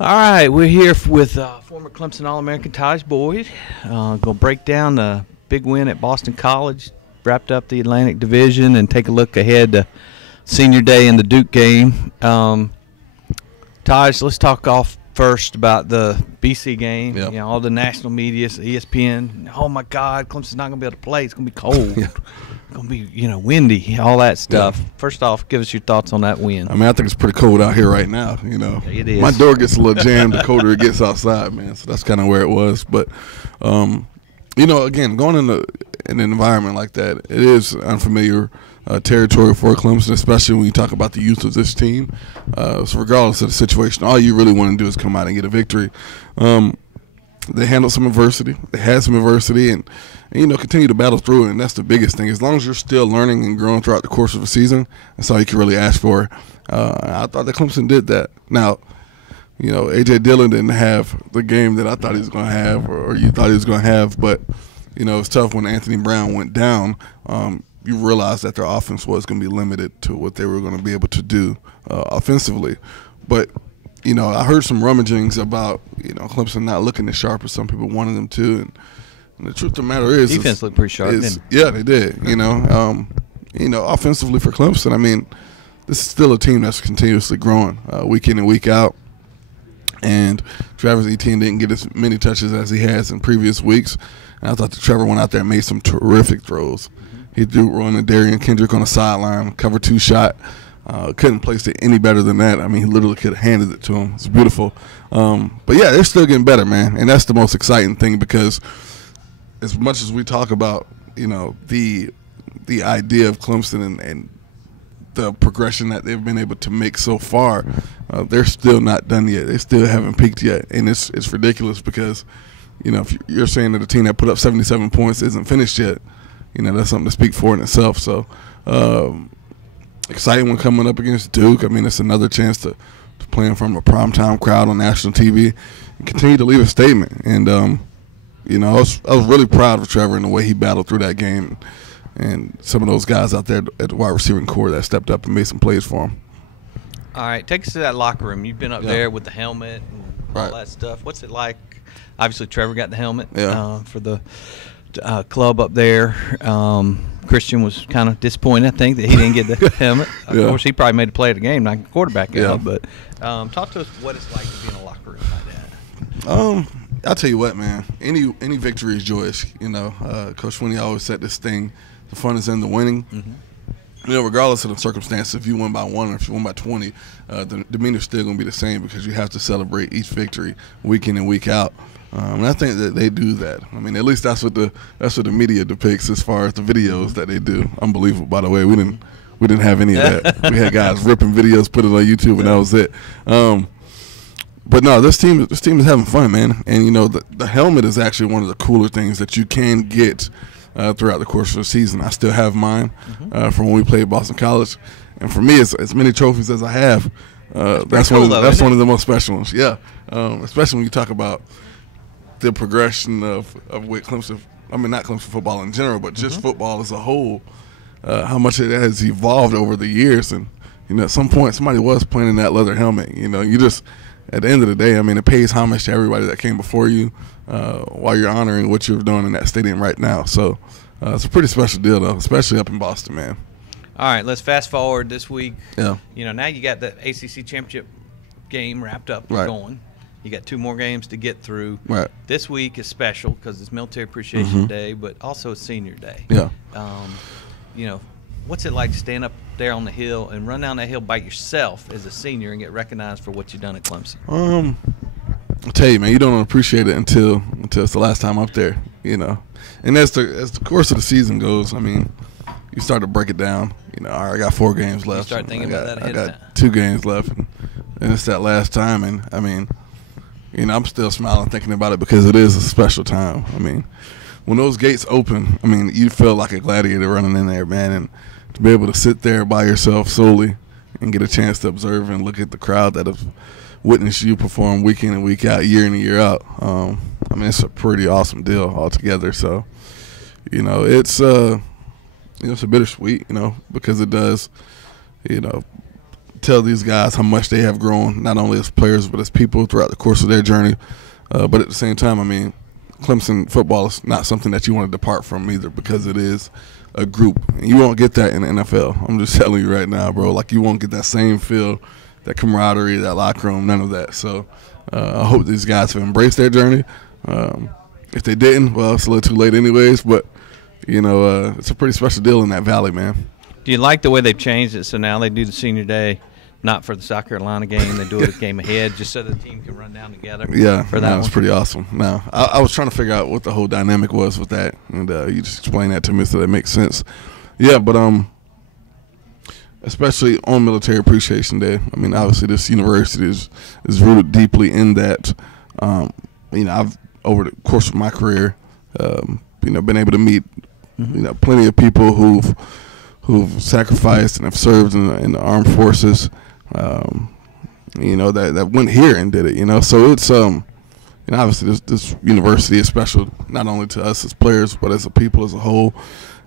All right, we're here with former Clemson All-American Taj Boyd. Going to break down the big win at Boston College, wrapped up the Atlantic Division, and take a look ahead to Senior Day in the Duke game. Taj, let's talk off first about the BC game. Yep. You know, all the national media, ESPN. Oh my God, Clemson's not going to be able to play. It's going to be cold. Yeah. It's going to be, windy. All that stuff. Yeah. First off, give us your thoughts on that win. I mean, I think it's pretty cold out here right now. It is. My door gets a little jammed the colder it gets outside, man. So that's kind of where it was. But, again, going in an environment like that, it is unfamiliar territory for Clemson, especially when you talk about the youth of this team. So regardless of the situation, all you really want to do is come out and get a victory. They handled some adversity. They had some adversity and continue to battle through it, and that's the biggest thing. As long as you're still learning and growing throughout the course of a season, that's all you can really ask for. I thought that Clemson did that. Now, A.J. Dillon didn't have the game that I thought he was going to have or you thought he was going to have, but, it's tough when Anthony Brown went down. You realized that their offense was going to be limited to what they were going to be able to do offensively. But, I heard some rummagings about, Clemson not looking as sharp as some people wanted them to. And the truth of the matter is, defense looked pretty sharp. Yeah, they did. Offensively for Clemson, I mean, this is still a team that's continuously growing week in and week out. And Travis Etienne didn't get as many touches as he has in previous weeks. And I thought that Trevor went out there and made some terrific throws. He threw one to Darian Kendrick on the sideline, cover 2 shot. Couldn't place it any better than that. I mean, he literally could have handed it to him. It's beautiful. But, yeah, they're still getting better, man. And that's the most exciting thing because as much as we talk about, the idea of Clemson and the progression that they've been able to make so far, they're still not done yet. They still haven't peaked yet. And it's ridiculous because, if you're saying that a team that put up 77 points isn't finished yet, that's something to speak for in itself. So, exciting one coming up against Duke. I mean, it's another chance to play in front of a primetime crowd on national TV and continue to leave a statement. And, I was really proud of Trevor and the way he battled through that game and some of those guys out there at the wide receiving core that stepped up and made some plays for him. All right, take us to that locker room. You've been up there with the helmet and all that stuff. What's it like? Obviously, Trevor got the helmet for the club up there. Christian was kind of disappointed, I think, that he didn't get the helmet. Of course, he probably made a play of the game, not quarterback out. But talk to us what it's like to be in a locker room like that. I'll tell you what, man. Any victory is joyous. Coach Swinney always said this thing: the fun is in the winning. Mm-hmm. Regardless of the circumstances, if you win by 1 or if you win by 20, the demeanor's still going to be the same because you have to celebrate each victory week in and week out. And I think that they do that. I mean, at least that's what the media depicts as far as the videos that they do. Unbelievable, by the way. We didn't have any of that. We had guys ripping videos, put it on YouTube, and that was it. But no, this team is having fun, man. And the helmet is actually one of the cooler things that you can get throughout the course of the season. I still have mine from when we played Boston College, and for me, it's as many trophies as I have. That's one of the most special ones. Yeah, especially when you talk about the progression of what Clemson. I mean, not Clemson football in general, but just football as a whole. How much it has evolved over the years, and at some point, somebody was playing in that leather helmet. You just. At the end of the day, I mean, it pays homage to everybody that came before you while you're honoring what you're doing in that stadium right now. So it's a pretty special deal, though, especially up in Boston, man. All right, let's fast forward this week. Yeah. Now you got the ACC championship game wrapped up and going. You got 2 more games to get through. Right. This week is special because it's Military Appreciation Day, but also it's Senior Day. Yeah. What's it like to stand up there on the hill and run down that hill by yourself as a senior and get recognized for what you've done at Clemson? I'll tell you, man, you don't appreciate it until it's the last time up there, And as the course of the season goes, I mean, you start to break it down. All right, I got 4 games left. You start thinking about that ahead of time. I got 2 games left, and it's that last time. And, I mean, I'm still smiling thinking about it because it is a special time. I mean, when those gates open, I mean, you feel like a gladiator running in there, man, and to be able to sit there by yourself solely and get a chance to observe and look at the crowd that have witnessed you perform week in and week out, year in and year out. I mean, it's a pretty awesome deal altogether. So, it's it's a bittersweet, because it does, tell these guys how much they have grown, not only as players but as people throughout the course of their journey. But at the same time, I mean, Clemson football is not something that you want to depart from either, because it is a group. And you won't get that in the NFL. I'm just telling you right now, bro. Like, you won't get that same feel, that camaraderie, that locker room, none of that. So I hope these guys have embraced their journey. If they didn't, well, it's a little too late anyways. But, you know, it's a pretty special deal in that valley, man. Do you like the way they've changed it? So now they do the senior day not for the South Carolina game. They do it a game ahead just so the team can run down together. Yeah, for that was pretty awesome. Now, I was trying to figure out what the whole dynamic was with that, and you just explained that to me, so that makes sense. Yeah, but especially on Military Appreciation Day, I mean, obviously this university is rooted deeply in that. You know, I've, over the course of my career, you know, been able to meet, you know, plenty of people who've sacrificed and have served in the armed forces. You know, that went here and did it, you know. So it's, you know, obviously this university is special not only to us as players, but as a people as a whole.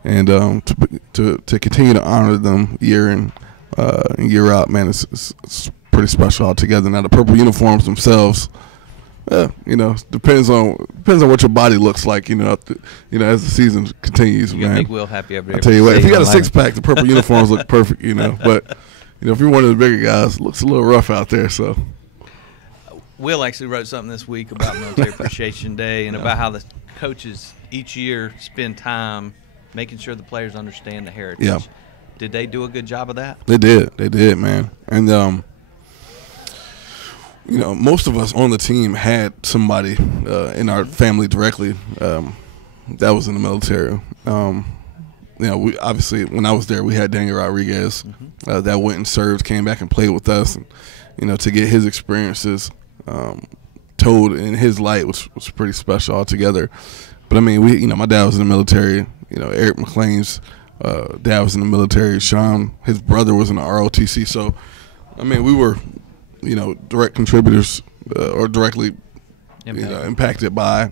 And to continue to honor them year in and year out, man, it's pretty special altogether. Now, the purple uniforms themselves, you know, depends on what your body looks like, you know, as the season continues, man. Make Will happy every day. I tell you what, if you got a six-pack, the purple uniforms look perfect, you know. But, you know, if you're one of the bigger guys, it looks a little rough out there. So, Will actually wrote something this week about Military Appreciation Day and about how the coaches each year spend time making sure the players understand the heritage. Yeah. Did they do a good job of that? They did, man. And you know, most of us on the team had somebody in our family directly that was in the military. You know, we obviously, when I was there, we had Daniel Rodriguez that went and served, came back and played with us, and you know, to get his experiences told in his light was pretty special altogether. But I mean, you know, my dad was in the military. You know, Eric McLean's dad was in the military. Sean, his brother, was in the ROTC. So, I mean, we were, you know, direct contributors or directly impacted by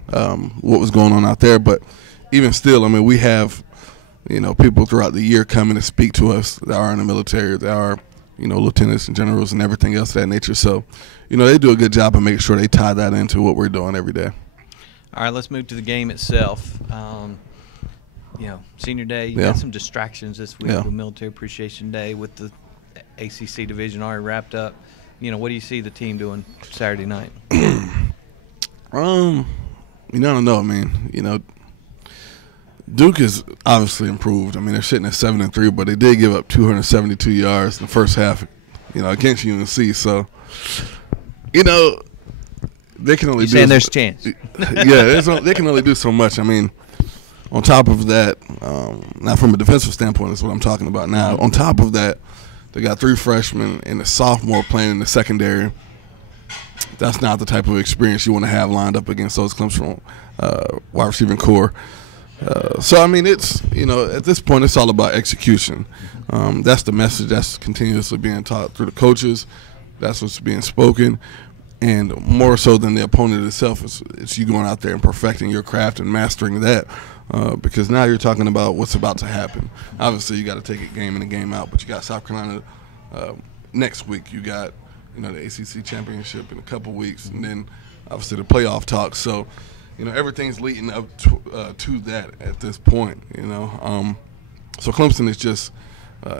what was going on out there. But even still, I mean, we have, you know, people throughout the year coming to speak to us that are in the military, that are, you know, lieutenants and generals and everything else of that nature. So, you know, they do a good job of making sure they tie that into what we're doing every day. All right, let's move to the game itself. You know, Senior Day, you had some distractions this week with Military Appreciation Day, with the ACC division already wrapped up. You know, what do you see the team doing Saturday night? You know, I don't know. I mean, you know, Duke is obviously improved. I mean, they're sitting at 7-3, but they did give up 272 yards in the first half, you know, against UNC. So, you know, they can only saying there's a chance. They can only do so much. I mean, on top of that, now from a defensive standpoint, that's what I'm talking about now. On top of that, they got 3 freshmen and a sophomore playing in the secondary. That's not the type of experience you want to have lined up against those Clemson wide receiving core. So, I mean, it's, you know, at this point, it's all about execution. That's the message that's continuously being taught through the coaches. That's what's being spoken. And more so than the opponent itself, it's you going out there and perfecting your craft and mastering that. Because now you're talking about what's about to happen. Obviously, you got to take it game in and game out, but you got South Carolina next week. You got, you know, the ACC championship in a couple weeks, and then obviously the playoff talk. So, you know, everything's leading up to that at this point. You know, so Clemson is just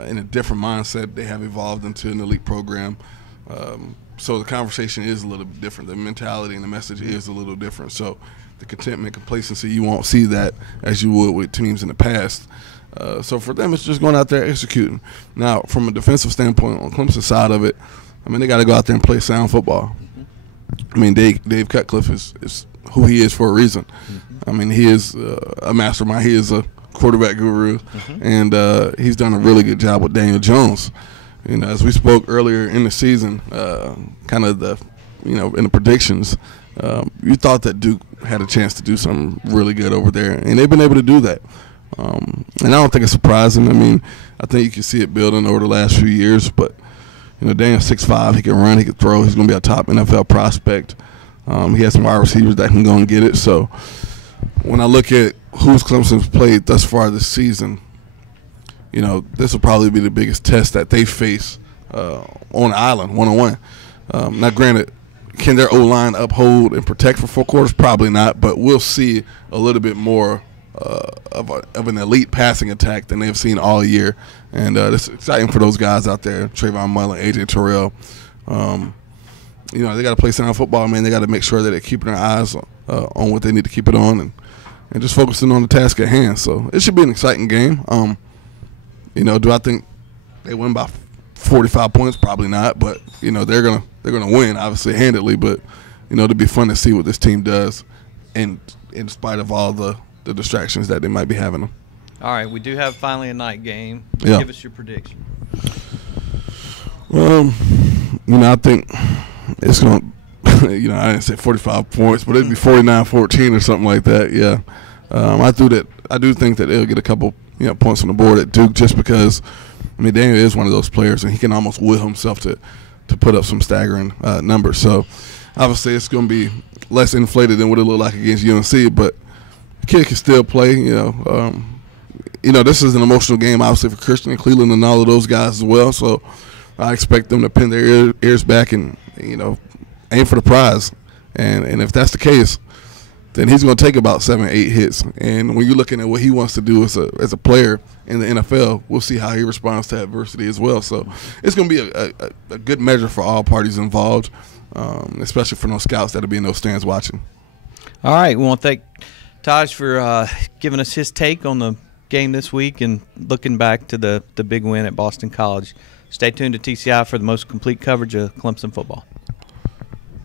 in a different mindset. They have evolved into an elite program. So the conversation is a little bit different. The mentality and the message is a little different. So the contentment, complacency, you won't see that as you would with teams in the past. So for them, it's just going out there executing. Now, from a defensive standpoint, on Clemson's side of it, I mean, they got to go out there and play sound football. I mean, Dave Cutcliffe is who he is for a reason. I mean, he is a mastermind. He is a quarterback guru, and he's done a really good job with Daniel Jones. You know, as we spoke earlier in the season, kind of the, you know, in the predictions, you thought that Duke had a chance to do something really good over there, and they've been able to do that. And I don't think it's surprising. I mean, I think you can see it building over the last few years, but, you know, Daniel's 6'5", he can run, he can throw, he's going to be a top NFL prospect. He has some wide receivers that can go and get it. So when I look at who's Clemson's played thus far this season, you know, this will probably be the biggest test that they face on the island, 1-on-1. Now, granted, can their O-line uphold and protect for 4 quarters? Probably not, but we'll see a little bit more of an elite passing attack than they've seen all year. And it's exciting for those guys out there, Trayvon Mullen, A.J. Terrell. You know, they got to play sound football, man. They got to make sure that they're keeping their eyes on what they need to keep it on and just focusing on the task at hand. So it should be an exciting game. You know, do I think they win by 45 points? Probably not, but you know they're gonna win, obviously handedly. But you know, it'll be fun to see what this team does, and in spite of all the distractions that they might be having them. All right, we do have finally a night game. Yeah. Give us your prediction. You know, I think it's gonna. You know, I didn't say 45 points, but it'd be 49-14 or something like that. Yeah, I do think that they'll get a couple points on the board at Duke just because. I mean, Daniel is one of those players, and he can almost will himself to put up some staggering numbers. So, obviously, it's going to be less inflated than what it looked like against UNC, but the kid can still play. You know, this is an emotional game, obviously, for Christian and Cleveland and all of those guys as well. So, I expect them to pin their ears back and, you know, aim for the prize. And if that's the case, then he's going to take about 7 or 8 hits. And when you're looking at what he wants to do as a player in the NFL, we'll see how he responds to adversity as well. So it's going to be a good measure for all parties involved, especially for those scouts that will be in those stands watching. All right. We want to thank Taj for giving us his take on the game this week and looking back to the big win at Boston College. Stay tuned to TCI for the most complete coverage of Clemson football.